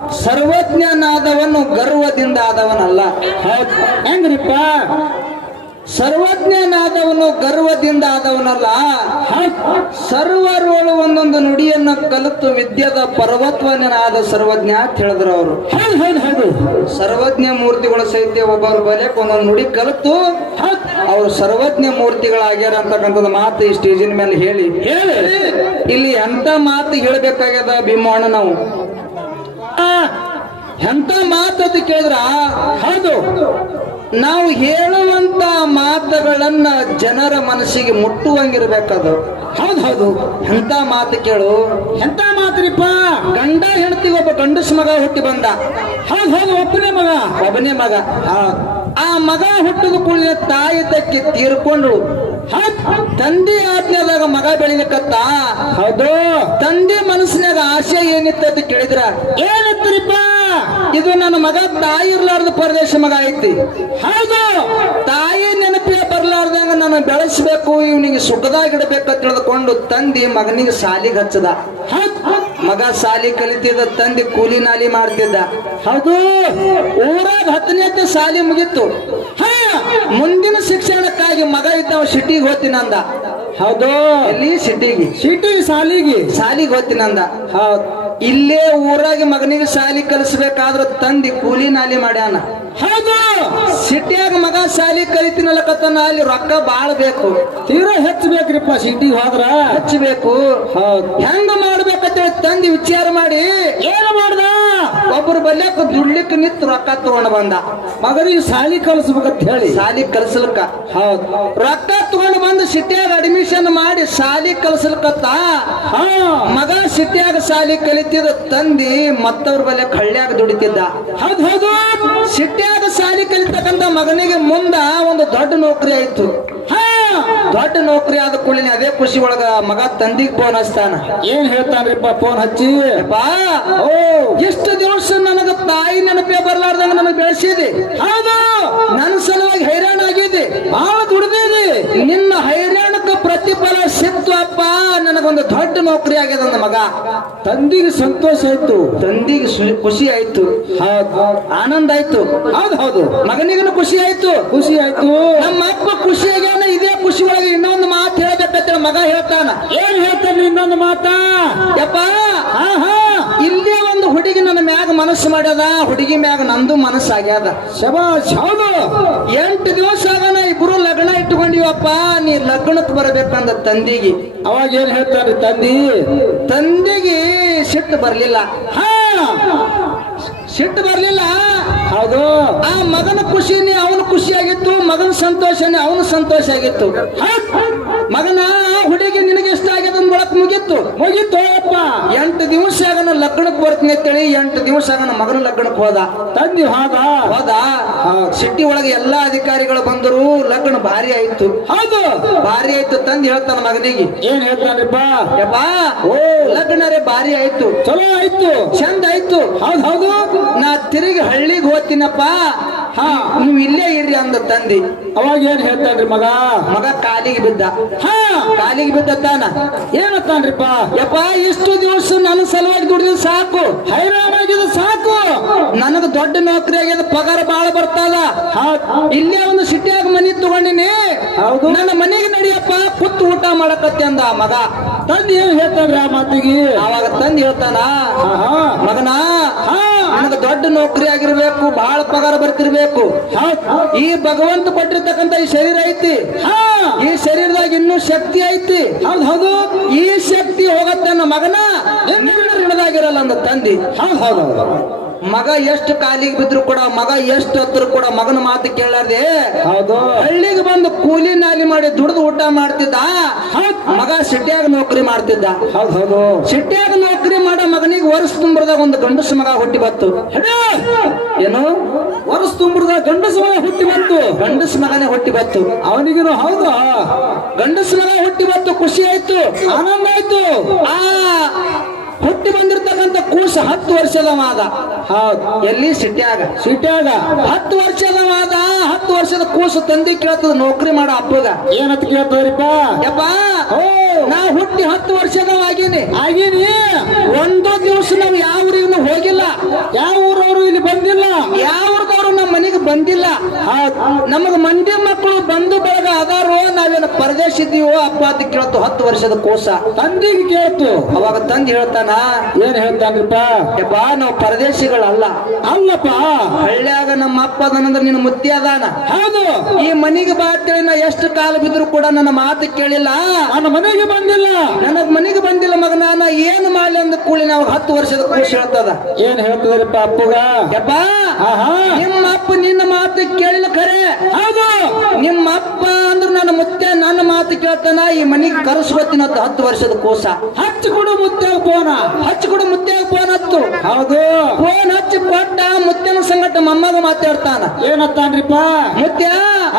ಸರ್ವಜ್ಞನಾದವನು ಗರ್ವದಿಂದ ಆದವನಲ್ಲ. ಹೆಂಗ್ರಿಪ್ಪ? ಸರ್ವಜ್ಞನಾದವನು ಗರ್ವದಿಂದ ಆದವನಲ್ಲ. ಸರ್ವರೋಳು ಒಂದೊಂದು ನುಡಿಯನ್ನು ಕಲಿತು ವಿದ್ಯದ ಪರ್ವತ್ವನಾದ ಸರ್ವಜ್ಞ ಅಂತ ಹೇಳಿದ್ರು ಅವರು. ಸರ್ವಜ್ಞ ಮೂರ್ತಿಗಳು ಸಹಿತ ಒಬ್ಬರು ಬಲೆಕ್ ಒಂದೊಂದು ನುಡಿ ಕಲಿತು ಅವರು ಸರ್ವಜ್ಞ ಮೂರ್ತಿಗಳಾಗ್ಯಾರ ಅಂತಕ್ಕಂಥದ್ದು ಮಾತು ಈ ಸ್ಟೇಜಿನ ಮೇಲೆ ಹೇಳಿ. ಹೇಳಿ. ಇಲ್ಲಿ ಎಂತ ಮಾತು ಹೇಳಬೇಕಾಗ್ಯದ ಭೀಮಣ್ಣ ನಾವು. ಎಂತ ಮಾತು ಅಂತ ಕೇಳಿದ್ರ? ಹೌದು. ನಾವು ಹೇಳುವಂತ ಮಾತುಗಳನ್ನ ಜನರ ಮನಸ್ಸಿಗೆ ಮುಟ್ಟುವಂಗಿರ್ಬೇಕದು. ಹೌದು ಹೌದು. ಎಂತ ಮಾತು ಕೇಳು? ಎಂತ ಮಾತ್ರಿಪ್ಪ? ಗಂಡ ಹೆಂಡತಿ ಒಬ್ಬ ಗಂಡಸ ಮಗ ಹುಟ್ಟಿ ಬಂದ. ಹೌದು ಹೌದು ಒಬ್ಬನೇ ಮಗ. ಒಬ್ಬನೇ ಮಗ. ಆ, ಮಗ ಹುಟ್ಟಿದ ಕೂಡಲೇ ತಾಯಿ ತಕ್ಕಿ ತೀರ್ಕೊಂಡ್ರು. ತಂದೆ ಆಜ್ಞಾದಾಗ ಮಗ ಬೆಳಿಲಿಕ್ಕತ್ತ? ಹೌದು. ತಂದೆ ಮನಸ್ಸಿನಾಗ ಆಸೆ ಏನಿತ್ತು ಅಂತ ಕೇಳಿದ್ರ? ಏನಿತ್ರಿಪ್ಪ ಇದು ನನ್ನ ಮಗ ತಾಯಿ ಇರ್ಲಾರ್ದ ಪರದೇಶ ಮಗ ಐತಿ. ಹೌದು. ತಾಯಿ ನೆನಪಿಗೆ ಬರ್ಲಾರ್ದಂಗ ನಾನು ಬೆಳೆಸಬೇಕು ಇವನಿಗೆ ಸುಖದಾಗಿಡ್ಬೇಕು ಅಂತ ತಿಳಿದುಕೊಂಡು ತಂದಿ ಮಗನಿಗೆ ಸಾಲಿಗೆ ಹಚ್ಚದ. ಹೌದ್. ಮಗ ಸಾಲಿ ಕಲಿತಿದ್ದ ತಂದೆ ಕೂಲಿ ನಾಲಿ ಮಾಡ್ತಿದ್ದ. ಹೌದು. ಊರಾಗ ಹತ್ತನೇತೆ ಸಾಲಿ ಮುಗಿತ್ತು ಹಾ ಮುಂದಿನ ಶಿಕ್ಷಣಕ್ಕಾಗಿ ಮಗ ಇದ್ದವ ಸಿಟಿಗೆ ಹೋತಿನಂದ ಹೌದು. ಎಲ್ಲಿ? ಸಿಟಿಗೆ. ಸಿಟಿ ಸಾಲಿಗೆ. ಸಾಲಿಗೆ ಹೋತಿನಂದ ಹೌದ್. ಇಲ್ಲೇ ಊರಾಗಿ ಮಗನಿಗೆ ಶಾಲಿ ಕಲಿಸ್ಬೇಕಾದ್ರ ತಂದಿ ಕೂಲಿ ನಾಲಿ ಮಾಡ್ಯಾನ. ಹೌದು. ಸಿಟಿಯಾಗ ಮಗ ಶಾಲಿ ಕಲಿತೀನಲ್ಲಕತ್ತನ ಅಲ್ಲಿ ರೊಕ್ಕ ಬಾಳ ಬೇಕು. ತೀರಾ ಹೆಚ್ಚಬೇಕ್ರಿಪ್ಪ ಸಿಟಿ ಹೋದ್ರ. ಹಚ್ಚಬೇಕು. ಹೌದು. ಹೆಂಗ ಮಾಡ್ಬೇಕಂತೇಳಿ ತಂದಿ ವಿಚಾರ ಮಾಡಿ. ಏನು ಮಾಡ್ದ? ಒಬ್ಬರು ಬಲ್ಯಾಕ ದುಡ್ಲಿಕ್ ನಿಂತು ರೊಕ್ಕ ತಗೊಂಡ್ ಬಂದ. ಮಗನಿಗೆ ಸಾಲಿ ಕಲಿಸ್ಬೇಕಂತ ಹೇಳಿ. ಸಾಲಿ ಕಲಿಸ್ಲಿಕ್ಕ? ಹೌದ್. ರೊಕ್ಕ ತಗೊಂಡ್ ಬಂದು ಸಿಟಿಯಾಗ ಅಡ್ಮಿಷನ್ ಮಾಡಿ ಸಾಲಿ ಕಲಿಸ್ಲಿಕ್ಕತ್ತ ಹಾ. ಮಗ ಸಿಟಿಯಾಗ ಸಾಲಿ ಕಲಿತಿದ ತಂದಿ ಮತ್ತವ್ರ ಬಲ್ಯಾಕ ಹಳ್ಳಿಯಾಗ ದುಡಿತಿದ್ದ. ಹೌದ್ ಹೌದು. ಸಿಟಿಯಾಗ ಸಾಲಿ ಕಲಿತಕ್ಕಂತ ಮಗನಿಗೆ ಮುಂದ ಒಂದು ದೊಡ್ಡ ನೌಕರಿ ಆಯ್ತು. ದೊಡ್ಡ ನೌಕರಿ ಆದ ಕೂಡಲಿನ ಅದೇ ಖುಷಿ ಒಳಗ ಮಗ ತಂದಿಗ್ ಫೋನ್ ಹಚ್ತಾನ. ಏನ್ ಹೇಳ್ತಾನ್ರಿಪ್ಪ ಫೋನ್ ಹಚ್ಚಿ? ಬಾ ಓ ಎಷ್ಟು ದಿವಸ ನನಗ ತಾಯಿ ನೆನಪೇ ಬರ್ಲಾರ್ದಂಗ ನನಗ್ ಬೆಳೆಸಿದೆ. ಹೌದು. ನನ್ನ ಸಲುವಾಗಿ ಹೈರಾಣ ಆಗಿದೆ ಬಹಳ ದುಡ್ದಿದೆ. ನಿನ್ನ ಹೈರಾಣಕ್ಕ ಪ್ರತಿಫಲ ಸಿಕ್ತು ಅಪ್ಪ. ನನಗೊಂದು ದೊಡ್ಡ ನೌಕರಿ ಆಗ್ಯದ ನನ್ನ ಮಗ. ತಂದಿಗೆ ಸಂತೋಷ ಆಯ್ತು. ತಂದಿಗೆ ಖುಷಿ ಆಯ್ತು. ಹೌದ್. ಆನಂದ ಆಯ್ತು. ಹೌದು ಹೌದು. ಮಗನಿಗೂ ಖುಷಿ ಆಯ್ತು. ಖುಷಿ ಆಯ್ತು. ನಮ್ಮ ಅಪ್ಪ ಖುಷಿ ಆಗ್ಯಾನ ಇದೇ ಖುಷಿ ಒಳಗೆ ಇನ್ನೊಂದು ಮಾತು ಹೇಳಬೇಕಂತ ಮಗ ಹೇಳ್ತಾನ. ಏನ್ ಹೇಳ್ತಾನೆ ಇನ್ನೊಂದು ಮಾತಾ? ಯಪ್ಪ ಹಾ ಹಾ. ಇಲ್ಲೇ ಒಂದು ಹುಡುಗಿ ನನ್ನ ಮ್ಯಾಗ ಮನಸ್ಸು ಮಾಡ್ಯದ ಹುಡುಗಿ ಮ್ಯಾಗ ನಂದು ಮನಸ್ಸು ಆಗ್ಯದ. ಶಬಾಷ್ ಹೌದು. ಎಂಟು ದಿವಸ ಆಗನ ಇಬ್ರು ಲಗ್ನ ಇಟ್ಕೊಂಡಿವಪ್ಪ ನೀ ಲಗ್ನಕ್ಕೆ ಬರಬೇಕಂದ ತಂದಿಗೆ. ಅವಾಗ ಏನ್ ಹೇಳ್ತಾರೆ ತಂದಿ? ತಂದಿಗೆ ಸಿಟ್ಟು ಬರ್ಲಿಲ್ಲ. ಹಾ. ಸಿಟ್ಟು ಬರ್ಲಿಲ್ಲ. ಹೌದು. ಆ ಮಗನ ಖುಷಿನೇ ಅವನ ಖುಷಿಯಾಗಿತ್ತು ಮಗನ ಸಂತೋಷನೇ ಅವನ ಸಂತೋಷ ಆಗಿತ್ತು. ಮಗನ ಹುಡುಗಿ ನಿನಗೆ ಇಷ್ಟ ಆಗ್ಯದ ಬಳಕ್ ಮುಗಿತ್ತು ಮುಗೀತು. ಅಪ್ಪ. ಎಂಟು ದಿವಸ ಆಗನ ಲಗ್ನಕ್ಕೆ ಬರ್ತೀನಿ ಅಂತೇಳಿ ಎಂಟು ದಿವಸ ಆಗನ ಮಗನ ಲಗ್ನಕ್ಕೆ ಹೋದ. ತಂದಿ ಹೋದ. ಹೋದ. ಸಿಟಿ ಒಳಗೆ ಎಲ್ಲಾ ಅಧಿಕಾರಿಗಳು ಬಂದರು ಲಗ್ನ ಭಾರಿ ಆಯ್ತು. ಹೌದು. ಭಾರಿ ಆಯ್ತು ತಂದು ಹೇಳ್ತಾನ ಮಗನಿಗೆ. ಏನ್ ಹೇಳ್ತಾನಪ್ಪ? ಯಪ್ಪ ಓ. ಲಗ್ನರೇ ಭಾರಿ ಆಯ್ತು. ಚಲೋ ಆಯ್ತು. ಚಂದ ಆಯ್ತು. ಹೌದು ಹೌದು. ತಿರುಗಿ ಹಳ್ಳಿಗೆ ಹೋಗ್ತೀನಪ್ಪ. ಹಾ ನೀವು ಇಲ್ಲೇ ಇರ್ರಿ ಅಂದ ತಂದಿ. ಅವಾಗ ಏನ್ ಹೇಳ್ತಾನ್ರಿ ಮಗ? ಮಗ ಕಾಲಿಗೆ ಬಿದ್ದ. ಹಾ ಕಾಲಿಗೆ ಬಿದ್ದ ತಾನ. ಏನತ್ತಾನ್ರಿಪ್ಪ ಯಪ್ಪ ಇಷ್ಟು ದಿವಸ ನನ್ನ ಸಲುವಾಗಿ ದುಡಿದ್ ಸಾಕು. ಹೈರಾಣಾಗಿದೆ ಸಾಕು. ನನಗ ದೊಡ್ಡ ನೌಕರಿ ಆಗ್ಯದ ಪಗಾರ ಬಾಳ ಬರ್ತದ. ಇಲ್ಲೇ ಒಂದು ಸಿಟಿಯಾಗ ಮನಿ ತಗೊಂಡಿನಿ. ಹೌದು. ನನ್ನ ಮನೆಗೆ ನಡಿಯಪ್ಪ ಕುತ್ತು ಊಟ ಮಾಡಕತ್ತೆ ಅಂದ ಮಗ. ತಂದಿ ಏನ್ ಹೇಳ್ತಾನ್ರಿ ಆ ಮಾತಿಗೆ? ಅವಾಗ ತಂದಿ ಹೇಳ್ತಾನ ಹಾ ಹಾ. ಹಾ. ನನಗ ದೊಡ್ಡ ನೌಕರಿ ಆಗಿರ್ಬೇಕು ಬಹಳ ಪಗಾರ ಬರ್ತಿರ್ಬೇಕು. ಈ ಭಗವಂತ ಕೊಟ್ಟಿರ್ತಕ್ಕಂತ ಈ ಶರೀರ ಐತಿ. ಹಾ. ಈ ಶರೀರದಾಗ ಇನ್ನೂ ಶಕ್ತಿ ಐತಿ. ಹೌದು ಹೌದು. ಈ ಶಕ್ತಿ ಹೋಗತ್ತೆ ನನ್ನ ಮಗನ ನಿನ್ನ ಋಣದಾಗಿರಲ್ಲ ಅಂದ ತಂದಿ. ಹೌದ್ ಹೌದು ಮಗ ಎಷ್ಟು ಕಾಲಿಗೆ ಬಿದ್ರು ಕೂಡ ಮಗ ಎಷ್ಟು ಹತ್ರ ಕೂಡ ಮಗನ ಮಾತು ಕೇಳಾರ್ದೆ. ಹೌದು. ಹಳ್ಳಿಗೆ ಬಂದು ಕೂಲಿ ನಾಲಿ ಮಾಡಿ ದುಡಿದು ಊಟ ಮಾಡ್ತಿದ್ದ. ಮಗ ಸಿಟಿಯಾಗ ನೌಕರಿ ಮಾಡ್ತಿದ್ದ. ಹೌದು ಹೌದು. ಸಿಟಿಯಾಗ ನೌಕರಿ ಮಗನಿಗೆ ವರ್ಷ ತುಂಬರದಾಗ ಒಂದು ಗಂಡಸ ಮಗ ಹುಟ್ಟಿ ಬಂತು. ಏನು? ವರ್ಷ ತುಂಬ್ರದಾಗ ಗಂಡಸ ಮಗ ಹುಟ್ಟಿ ಬಂತು. ಗಂಡಸ ಮಗನೇ ಹುಟ್ಟಿ ಬತ್ತು ಅವನಿಗೇನು ಹೌದು? ಗಂಡಸ ಮಗ ಹುಟ್ಟಿ ಬತ್ತು ಖುಷಿ ಆಯ್ತು, ಆನಂದ ಆಯ್ತು. ಆ, ಹುಟ್ಟಿ ಬಂದಿರ್ತಕ್ಕಂಥ ಕೂಸ ಹತ್ತು ವರ್ಷದವಾದ ಹೌದು. ಎಲ್ಲಿ? ಸಿಟ್ಯಾಗ. ಸಿಟ್ಯಾಗ. ಹತ್ತು ವರ್ಷದವಾದ ಹತ್ತು ವರ್ಷದ ಕೂಸು ತಂದಿ ಕೇಳ್ತದ, ನೌಕರಿ ಮಾಡೋ ಅಪ್ಪಗ ಏನಂತ ಕೇಳ್ತದ್ರಿಪ್ಪ? ಯಪ್ಪ ನಾ ಹುಟ್ಟಿ ಹತ್ತು ವರ್ಷದವಾಗೀನಿ. ಆಗೀನಿ. ಒಂದು ದಿವಸ ನಾವು ಯಾವ ಊರಿಗೂ ಹೋಗಿಲ್ಲ. ಯಾವ ಊರವರು ಇಲ್ಲಿ ಬಂದಿಲ್ಲ. ಯಾವ್ದವ್ರು ನಮ್ಮ ಮನೆಗೆ ಬಂದಿಲ್ಲ. ನಮಗೆ ನಮಗ ಮಂದಿ ಮಕ್ಕಳು ಬಂಧು ಬೆಳಗ ಅದಾರೋ ನಾವೇನು ಪರದೇಶ ಇದೀವೋ ಅಪ್ಪ ಅಂತ ಕೇಳ್ತು. ಹತ್ತು ವರ್ಷದ ಕೋಸ ತಂದಿಗೆ ಕೇಳ್ತು. ಅವಾಗ ತಂದೆ ಹೇಳ್ತಾನ ಏನ್ ಹೇಳ್ತಾನಪ್ಪ? ಯಪ್ಪ ನಾವು ಪರದೇಶಿಗಳಲ್ಲ. ಅಲ್ಲಪ್ಪ? ಹಳ್ಳಿಯಾಗ ನಮ್ಮ ಅಪ್ಪ ಅದನಂದ್ರೆ ನಿನ್ನ ಮುತ್ತಿ ಅದಾನ. ಹೌದು. ಈ ಮನೆಗೆ ಬಾತ್ರ ಎಷ್ಟು ಕಾಲ ಬಿದ್ರು ಕೂಡ ನನ್ನ ಮಾತು ಕೇಳಿಲ್ಲ. ನನ್ನ ಮನೆಗೆ ಬಂದಿಲ್ಲ. ನನಗ್ ಮನೆಗೆ ಬಂದಿಲ್ಲ ಮಗ ನಾ ಏನ್ ಮಾಡ್ಲಿ ಅಂದ ಕೂಳಿ ನಾವು ಹತ್ತು ವರ್ಷದ ಕೋಸ ಹೇಳ್ತದ. ಏನ್ ಹೇಳ್ತದ್ರಿಪ್ಪ ಅಪ್ಪಗ? ಯಪ್ಪ ಆಹಾ. ನಿಮ್ಮ ಅಪ್ಪ ನಿನ್ನ ಮಾತು ಕೇಳಿಲ್ಲ ಖರೆ. ಹೌದು ನಿಮ್ಮ ಅಪ್ಪ ಅಂದ್ರೆ ನನ್ನ ಮುತ್ತೆ ನನ್ನ ಮಾತು ಕೇಳ್ತಾನ ಈ ಮನೆಗೆ ಕರೆಸ್ಕೊತೀನಿ ಅಂತ ಹತ್ತು ವರ್ಷದ ಕೋಸ. ಹಚ್ಚಿ ಕೊಡು ಮುತ್ತೆ ಫೋನ ಹಚ್ಚಿ ಕೊಡು ಮುತ್ತೆ ಫೋನ್ ಹತ್ತು. ಹೌದು. ಫೋನ್ ಹಚ್ಚಿ ಕೊಟ್ಟ ಮುತ್ಯನ ಸಂಗಟ ಮಮ್ಮಗ ಮಾತಾಡ್ತಾನ. ಏನತ್ತಾನ್ರಿಪ್ಪ? ಮುತ್ಯ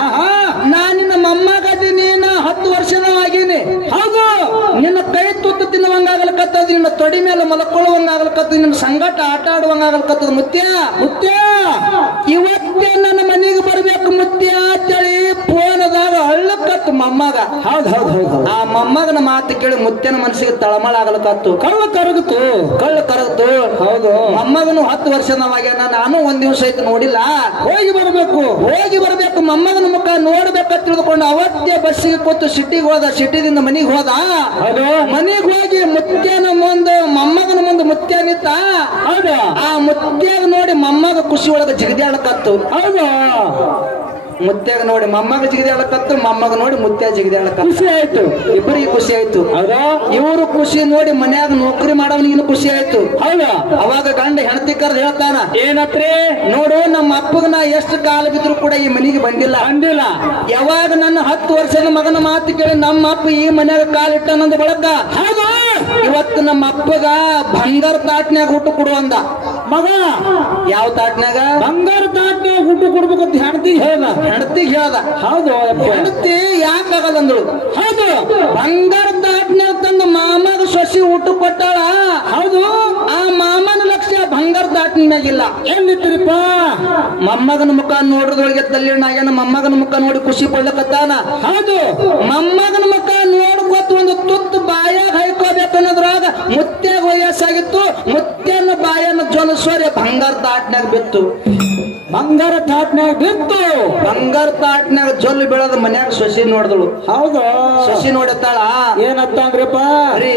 ಆಹಾ ನಾ ನಿನ್ನ ಮೊಮ್ಮಗದೀನಿ ನಾ ಹತ್ತು ವರ್ಷದವಾಗೀನಿ ಹೌದು ನಿನ್ನ ಕೈ ತುತ್ತು ತಿನ್ನುವಂಗಾಗಲಕತ್ತದ ನಿನ್ನ ತೊಡಿ ಮೇಲೆ ಮಲಕೊಳ್ಳುವಂಗಾಗಲ್ಕತ್ತದ ನಿನ್ನ ಸಂಗಟ ಆಟ ಆಡುವಂಗಾಗಲ್ಕತ್ತದ ಮುತ್ಯ ಮುತ್ಯ, ಇವತ್ತೇ ನನ್ನ ಮನೆಗೆ ಬರ್ಬೇಕು ಮುತ್ಯ ಅಂತೇಳಿ ಹಳ್ಳಕ್ಕತ್ತು ಮೊಮ್ಮಗ. ಹೌದ್ ಹೌದ್ ಹೌದ್ ಹೌದ್. ಆ ಮೊಮ್ಮಗನ ಮಾತು ಕೇಳಿ ಮುತ್ತಿನ ಮನಸ್ಸಿಗೆ ತಳಮಳ ಆಗಲಕತ್ತು. ಕಳ್ಳ ಕರಗಿತು. ಕಳ್ಳು ಕರಗತು. ಹೌದು. ಮೊಮ್ಮಗನು ಹತ್ತು ವರ್ಷದವಾಗ್ಯಾನ. ನಾನು ಒಂದ್ ದಿವಸ ಆಯ್ತು ನೋಡಿಲ್ಲ. ಹೋಗಿ ಬರಬೇಕು. ಹೋಗಿ ಬರಬೇಕು. ಮೊಮ್ಮಗನ ಮುಖ ನೋಡ್ಬೇಕ ತಿಳಿದುಕೊಂಡು ಅವತ್ತೆ ಬಸ್ಸಿಗೆ ಕೂತು ಸಿಟಿಗೆ ಹೋದ ಸಿಟಿದಿಂದ ಮನಿಗೆ ಹೋದ. ಹೌದು. ಮನಿಗೆ ಹೋಗಿ ಮುತ್ಯನ ಮುಂದೆ ಮೊಮ್ಮಗನ ಮುಂದೆ ಮುತ್ಯ ನಿತ್ತ ಹೌದು. ಆ ಮುತ್ಯಾಗ ನೋಡಿ ಮೊಮ್ಮಗ ಖುಷಿ ಒಳಗ ಜಿಗದ್ಯಾಳಕತ್ತು ಹೌದು. ಮುತ್ಯಾಗ ನೋಡಿ ಮೊಮ್ಮಗ ಜಿಗದ್ಯಾಳಕತ್ತು ಮೊಮ್ಮಗ ನೋಡಿ ಮುತ್ತೆ ಜಿಗದ್ಯಾಳಕತ್ತು ಖುಷಿ ಆಯ್ತು. ಇಬ್ಬರಿಗೆ ಖುಷಿ ಆಯ್ತು. ಹೌದಾ? ಇವರು ಖುಷಿ ನೋಡಿ ಮನ್ಯಾಗ ನೌಕರಿ ಮಾಡೋನಿಗಿನ ಖುಷಿ ಆಯ್ತು. ಹೌದಾ? ಅವಾಗ ಗಂಡ ಹೆಣತಿ ಕರ್ದು ಹೇಳ್ತಾನ ಏನತ್ರಿ? ನೋಡು ನಮ್ಮ ಅಪ್ಪಗ ನಾ ಎಷ್ಟು ಕಾಲ ಬಿದ್ರು ಕೂಡ ಈ ಮನೆಗೆ ಬಂದಿಲ್ಲ. ಬಂದಿಲ್ಲ. ಯಾವಾಗ ನನ್ನ ಹತ್ತು ವರ್ಷದ ಮಗನ ಮಾತು ಕೇಳಿ ನಮ್ಮ ಅಪ್ಪ ಈ ಮನ್ಯಾಗ ಕಾಲಿಟ್ಟನಂದ ಬಳಕ ಹೌದಾ? ಇವತ್ತು ನಮ್ಮ ಅಪ್ಪಗ ಬಂಗಾರ ತಾಟ್ನ್ಯಾಗ ಊಟ ಕೊಡು ಅಂದ. ಮಗ ಯಾವ ತಾಟ್ನಾಗ? ಬಂಗಾರ ತಾಟ್ನಾಗ ಹುಟ್ಟು ಕೊಡ್ಬೇಕಂತ ಹೆಂಡತಿ ಹೇಳ್ದ. ಹೆಂಡತಿಗೆ ಹೇಳ್ದ? ಹೌದು. ಹೆಂಡತಿ ಯಾಕಾಗಲ್ಲ ಅಂದಳು ಹೌದು. ಬಂಗಾರ ತಾಟ್ನಾಗ ತಂದು ಮಾಮಗ ಸೊಸಿ ಊಟ ಕೊಟ್ಟಾಳ. ಹೌದು. ಆ ಮಾಮನ ಲಕ್ಷ್ಯ ಬಂಗಾರ ತಾಟ್ನ ಮ್ಯಾಗಿಲ್ಲ ಎಲ್ಲಿತ್ರಿಪ್ಪ ಮೊಮ್ಮಗನ ಮುಖ ನೋಡ್ರದೊಳಗೆ ತಲ್ಲಿನಾಗ್ಯಾನ ಮೊಮ್ಮಗನ ಮುಖ ನೋಡಿ ಖುಷಿ ಪಡ್ಲಕತ್ತಾನ. ಹೌದು. ಮೊಮ್ಮಗನ ಮುಖ ನೋಡ್ಕೊತ ಒಂದು ತುತ್ತು ಬಾಯಾಗ ಹೈಕೋಬೇಕನ್ನೋದ್ರಾಗ ಮುತ್ತ ವಯಸ್ಸಾಗಿತ್ತು ಬಂಗಾರ ತಾಟ್ನಾಗ ಬಿತ್ತು. ಬಂಗಾರ ತಾಟ್ನಾಗ ಬಿತ್ತು. ಬಂಗಾರ ತಾಟ್ನಾಗ ಜೊಲ್ ಬೀಳದ ಮನ್ಯಾಗ ಸೊಸಿ ನೋಡಿದಳು. ಹೌದು? ಸೊಸಿ ನೋಡತ್ತಾಳ ಏನತ್ತಂದ್ರಪ್ಪ? ರೀ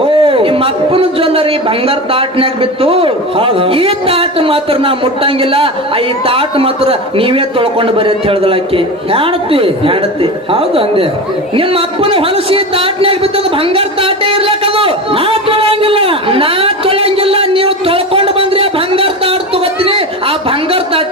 ಓ. ನಿಮ್ಮ ಅಪ್ಪನ ಜೊಲ್ಲರಿ ಬಂಗಾರ ತಾಟ್ನಾಗ ಬಿತ್ತು. ಹೌದು? ಈ ತಾಟ್ ಮಾತ್ರ ನಾ ಮುಟ್ಟಂಗಿಲ್ಲ ಆ ಈ ತಾಟ್ ಮಾತ್ರ ನೀವೇ ತೊಳ್ಕೊಂಡು ಬರ್ರಿ ಅಂತ ಹೇಳ್ದಳ ಆಕಿ. ಹೆಣ್ತಿ ಹೆಂಡತಿ ಹೌದು ಅಂದೆ. ನಿಮ್ಮ ಅಪ್ಪನ ಹೊಲಸಿ ತಾಟ್ನಾಗ ಬಿತ್ತದ ಬಂಗಾರ ತಾಟೇ.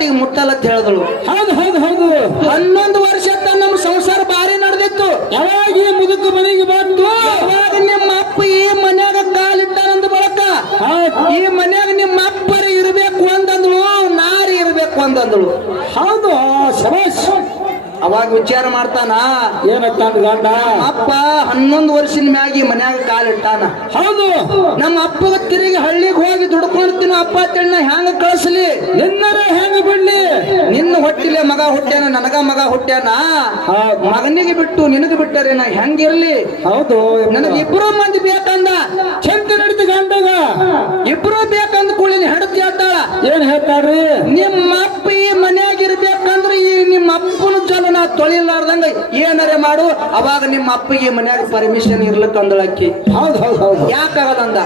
ತಾಟಿಗೆ ಮುಟ್ಟಲ್ಲ ಅಂತ ಹೇಳಿದಳು. ಹೌದು ಹೌದು ಹೌದು. ಹನ್ನೊಂದು ವರ್ಷ ತನ್ನ ನಮ್ಮ ಸಂಸಾರ ಬಾರಿ ನಡೆದಿತ್ತು. ಯಾವಾಗ ಈ ಮುದುಕ ಮನೆಗೆ ಬಂತು ಯಾವಾಗ ನಿಮ್ಮ ಅಪ್ಪ ಈ ಮನ್ಯಾಗ ಕಾಲಿಟ್ಟಾನಂದ ಬಳಕ? ಈ ಮನ್ಯಾಗ ನಿಮ್ಮ ಅಪ್ಪರೇ ಇರಬೇಕು ಅಂತಂದಳು ನಾರಿ ಇರಬೇಕು ಅಂತಂದಳು ಹೌದು ಶಬಾಷ್. ಅವಾಗ ವಿಚಾರ ಮಾಡ್ತಾನ. ಏನತ್ತಂದ್ ಗಂಡ? ಅಪ್ಪ ಹನ್ನೊಂದು ವರ್ಷದ ಮ್ಯಾಗಿ ಮನ್ಯಾಗ ಕಾಲಿಟ್ಟಾನ ಹೌದು. ನಮ್ಮ ಅಪ್ಪಗ ತಿರುಗಿ ಹಳ್ಳಿಗೆ ಹೋಗಿ ದುಡ್ಕೊಂಡ್ತೀನ ಅಪ್ಪ ತಣ್ಣ ಹೆಂಗ ಕಳಿಸ್ಲಿ? ನಿನ್ನರ ಹೆಂಗ ಬಿಡ್ಲಿ? ನಿನ್ನ ಹೊಟ್ಟಿಲೆ ಮಗ ಹುಟ್ಟ್ಯಾನ ನನಗ ಮಗ ಹುಟ್ಟ್ಯಾನ ಮಗನಿಗೆ ಬಿಟ್ಟು ನಿನಗೆ ಬಿಟ್ಟರೆ ನಾ ಹೆಂಗಿರ್ಲಿ? ಹೌದು. ನನಗೆ ಇಬ್ರು ಮಂದಿ ಬೇಕಂದ. ಚಂತ ನಡೀತು ಗಂಡಗ. ಇಬ್ರು ಬೇಕಂದ ಕೂಡಲಿನ ಹೆಂಡತಿ ಹೇಳ್ತಾಳ ಏನ್ ಹೇಳ್ತಾಳ್ರಿ? ನಿಮ್ಮ ಅಪ್ಪ ಈ ಮನ್ಯಾಗ ಇರ್ಬೇಕಂದ್ರ ಈ ನಿಮ್ಮ ಅಪ್ಪನ ಜಲನ ನಾ ತೊಳಿಲಾರ್ದಂಗ ಏನಾರೆ ಮಾಡು. ಅವಾಗ ನಿಮ್ಮ ಅಪ್ಪಗೆ ಮನ್ಯಾಗ ಪರ್ಮಿಷನ್ ಇರ್ಲಕ್ಕ ಅಂದಳಕ್ಕಿ ಹೌದ್ ಹೌದ್ ಹೌದ್. ಯಾಕಾಗದಂದ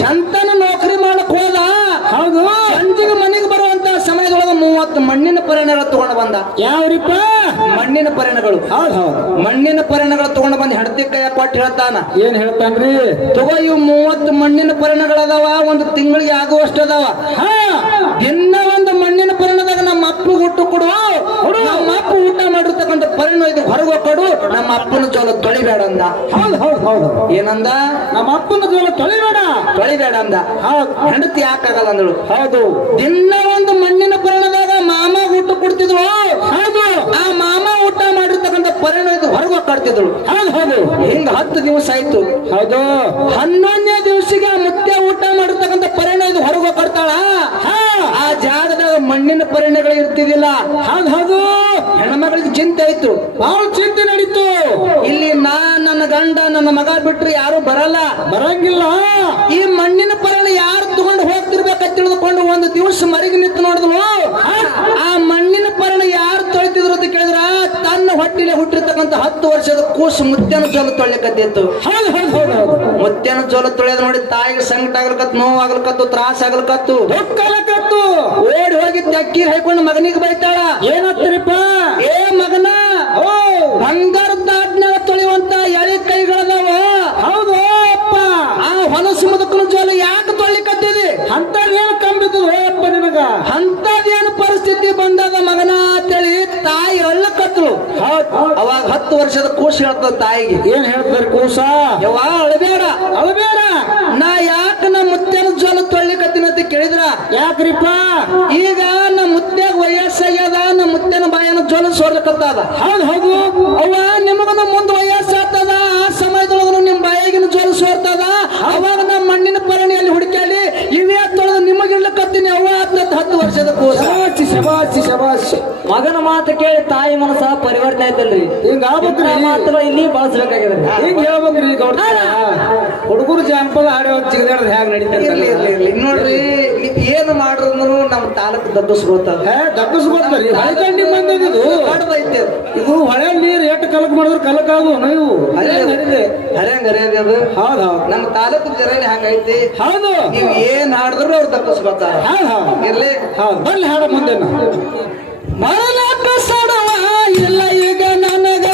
ಚಂತನ ನೌಕರಿ ಮಾಡಕ್ ಹೋದ. ಹೌದು. ಮನೆಗೆ ಬರುವಂತ ಮೂವತ್ತು ಮಣ್ಣಿನ ಪರಿಣಗಳು ತಗೊಂಡು ಬಂದ. ಯಾವ್ರಿಪ್ಪ? ಮಣ್ಣಿನ ಪರಿಣಗಳು ಹೌದು ಹೌದು. ಮಣ್ಣಿನ ಪರಿಣಗಳು ತಗೊಂಡು ಬಂದ ಹೆಂಡತಿ ಕೈಯ ಕೊಟ್ಟು ಹೇಳ್ತಾನ. ಏನ್ ಹೇಳ್ತಾನ್ರಿ? ತಗೋ ಇವು ಮೂವತ್ತು ಮಣ್ಣಿನ ಪರಿಣಗಳದಾವ ಒಂದು ತಿಂಗಳಿಗೆ ಆಗುವಷ್ಟು ಅದಾವ. ಹಾ. ದಿನ ಒಂದು ಮಣ್ಣಿನ ಪರಿಣದಾಗ ನಮ್ಮ ಅಪ್ಪ ಊಟ ಕೊಡು. ನಮ್ಮ ಅಪ್ಪ ಊಟ ಮಾಡಿರ್ತಕ್ಕಂಥ ಪರಿಣ ಇದು ಹೊರಗೆ ಕೊಡು. ನಮ್ಮ ಅಪ್ಪನ ಜೋಲ ತೊಳಿಬೇಡ ಅಂದ. ಹೌದು ಹೌದು ಹೌದು. ಏನಂದ? ನಮ್ಮ ಅಪ್ಪನ ಜೋಲ ತೊಳಿಬೇಡ. ತೊಳಿಬೇಡ ಅಂದ. ಹೌದು. ಹೆಂಡತಿ ಯಾಕಾಗಲ್ಲ ಅಂದಳು. ಹೌದು. ದಿನ ಒಂದು ಮಣ್ಣಿನ ಮಾಮ ಹೌದು. ಆ ಮಾಮ ಊಟ ಮಾಡಿರ್ತಕ್ಕಂಥ ಪರಿಣಾಮ ಇದು ಹೊರಗೆ ಕಾಡ್ತಿದ್ರು ಹೌದು ಹೌದು. ಹಿಂಗ ಹತ್ತು ದಿವಸ ಆಯ್ತು. ಹೌದು. ಹನ್ನೊಂದನೇ ದಿವಸಿಗೆ ಆ ಮುತ್ತೆ ಊಟ ಮಾಡಿರ್ತಕ್ಕಂಥ ಪರಿಣಾಮ ಇದು ಹೊರಗೆ ಹಾ. ಆ ಜಾಗದಾಗ ಮಣ್ಣಿನ ಪರಿಣಗಳು ಇರ್ತಿದಿಲ್ಲ ಹೌದು ಹೌದು. ಹೆಣ್ಮಗಳಿಗೆ ಚಿಂತೆ ಆಯ್ತು. ಬಹಳ ಚಿಂತೆ ನಡೀತು. ಇಲ್ಲಿ ನಾ ನನ್ನ ಗಂಡ ನನ್ನ ಮಗ ಬಿಟ್ರೆ ಯಾರು ಬರಲ್ಲ. ಬರಂಗಿಲ್ಲ. ಈ ಮಣ್ಣಿನ ಪರಿಣಾಮ ಯಾರು ತಗೊಂಡು ಹೋಗ್ತಿರ್ಬೇಕಂತ ತಿಳಿದುಕೊಂಡು ಒಂದು ದಿವಸ ಮರಿಗೆ ನಿಂತು ನೋಡಿದ್ಲು ಆ ಮಣ್ಣಿನ ಪರಣ ಯಾರು ತೊಳಿತಿದ್ರು ಅಂತ ಕೇಳಿದ್ರ ತನ್ನ ಹೊಟ್ಟಿಲೆ ಹುಟ್ಟಿರ್ತಕ್ಕಂಥ ಹತ್ತು ವರ್ಷದ ಕೂಸು ಮುತ್ಯನ ಜೋಲ ತೊಳ್ಲಿಕತ್ತಿತ್ತು ಮುತ್ಯನ ಜೋಲ ತೊಳೆದ ನೋಡಿ ತಾಯಿಗೆ ಸಂಕಟ ಆಗ್ಲಕತ್ತು ನೋವು ಆಗ್ಲಕತ್ತು ತ್ರಾಸ ಆಗ್ಲಕತ್ತು. ಓಡಿ ಹೋಗಿ ತಕ್ಕಿ ಹಾಕೊಂಡು ಮಗನಿಗೆ ಬೈತಾಳ. ಏನತ್ತರಿಪ್ಪ? ಏ ಮಗನ ಓ. ಬಂಗಾರದ ದಾಟ್ನಾಗ ತೊಳೆಯುವಂತ ಎಳೆ ಕೈಗಳದಾವ. ಹೌದು ಅಪ್ಪ. ಆ ಹೊಲಸು ಮುದುಕನ ಜೋಲ ಯಾಕೆ ತೊಳಿಕತ್ತಿದೆ ಅಂತ ಏನು ಕಂಬಿದ್ದು ಅಪ್ಪ ನಿನಗ? ಅಂತದೇನು ಪರಿಸ್ಥಿತಿ ಬಂದದ ಮಗನ? ಅಳ್ಳಕತ್ರು ಅವಾಗ ಹತ್ತು ವರ್ಷದ ಕೂಸು ಹೇಳ್ತದ ತಾಯಿಗೆ. ಏನ್ ಹೇಳ್ತಾರೆ ಕೂಸ? ಯವ್ವ ಅಳಬೇಡ. ಅಳಬೇಡ. ನಾ ಯಾಕ ನಮ್ಮ ಮುತ್ತೆನ ಜೋಲ ತೊಳ್ಳಿ ಅಂತ ಕೇಳಿದ್ರ? ಯಾಕ್ರಿಪ್ಪ? ಈಗ ನಮ್ಮ ಮುತ್ತೆ ವಯಸ್ಸಾಗ್ಯದ ನಮ್ಮ ಮುತ್ತೆನ ಬಾಯನ ಜೋಲ ಸೋರ್ಲಕತ್ತದ. ಹೌದು ಹೌದು. ಅವ್ವ ನಿಮಗನ ಮುಂದ್ ವಯಸ್ಸಾಗ್ತದ ಆ ಸಮಯದೊಳಗ ನಿಮ್ ಬಾಯಿಗಿನ ಜೋಲ ಸೋರ್ತದ ಅವಾಗ ನಮ್ಮ ಮಣ್ಣಿನ ಪರಣಿಯಲ್ಲಿ ಹುಡುಕಾಡಿ ಇವೇ ತೊಳೆದು ನಿಮಗಿರ್ಲಕತ್ತೀನಿ ಅವ್ವ ಅಂತ ಹತ್ತು ವರ್ಷದ ಕೂಸ ಶಬಾಷಿ ಶಬಾಷಿ. ಮಗನ ಮಾತು ಕೇಳಿ ತಾಯಿ ಮನಸ್ಸ ಪರಿವರ್ತನೆ ಆಯ್ತಲ್ರಿ. ಹಿಂಗ ಆಗ್ಬೇಕ್ರಿ ಮಾತುಗಳು ಇಲ್ಲಿ ಬಳಸ್ಬೇಕಾಗಿದೆ. ಈಗ ಹೇಳ್ಬೇಕ್ರಿ ಗೌಡ ಹುಡುಗರು ಜಾಂಪಲ್ ಹಾಡಿ ಚಿಗದಾಡ್ದ ಹ್ಯಾಂಗ ನಡೀತಾರೆ ಇರ್ಲಿ ಇರ್ಲಿ ಇರ್ಲಿ. ನೋಡ್ರಿ ಏನ್ ಮಾಡಿದ್ರು ನಮ್ಮ ತಾಲೂಕು ದಗ್ಗಿಸ್ಕೊಳ್ತದ ಏ ದಕ್ಕಸ್ಕೊಡ್ತಾರಿ ಹೈಕಂಡಿ ಬಂದದಿದು ಇದು. ಹೊಳೆ ನೀರು ಎಷ್ಟು ಕಲಕ್ ಮಾಡಿದ್ರೆ ಕಲಕ್ ಆಗು ನೀವು? ಹರ್ಯಾಂಗ್ ಹರ್ಯಾಂಗ್ ಅದು. ಹೌದ್ ಹೌದ್. ನಮ್ಮ ತಾಲೂಕು ಜರನೆ ಹಂಗೈತಿ ಹೌದು. ನೀವು ಏನ್ ಹಾಡಿದ್ರು ಅವ್ರು ಹೌದ್. ಇರ್ಲಿ. ಹೌದು. ಬರ್ಲಿ ಹಾಡ ಮುಂದೆ. ಮರಲಾಕ ಸಡವ ಇಲ್ಲ ಈಗ ನನಗ.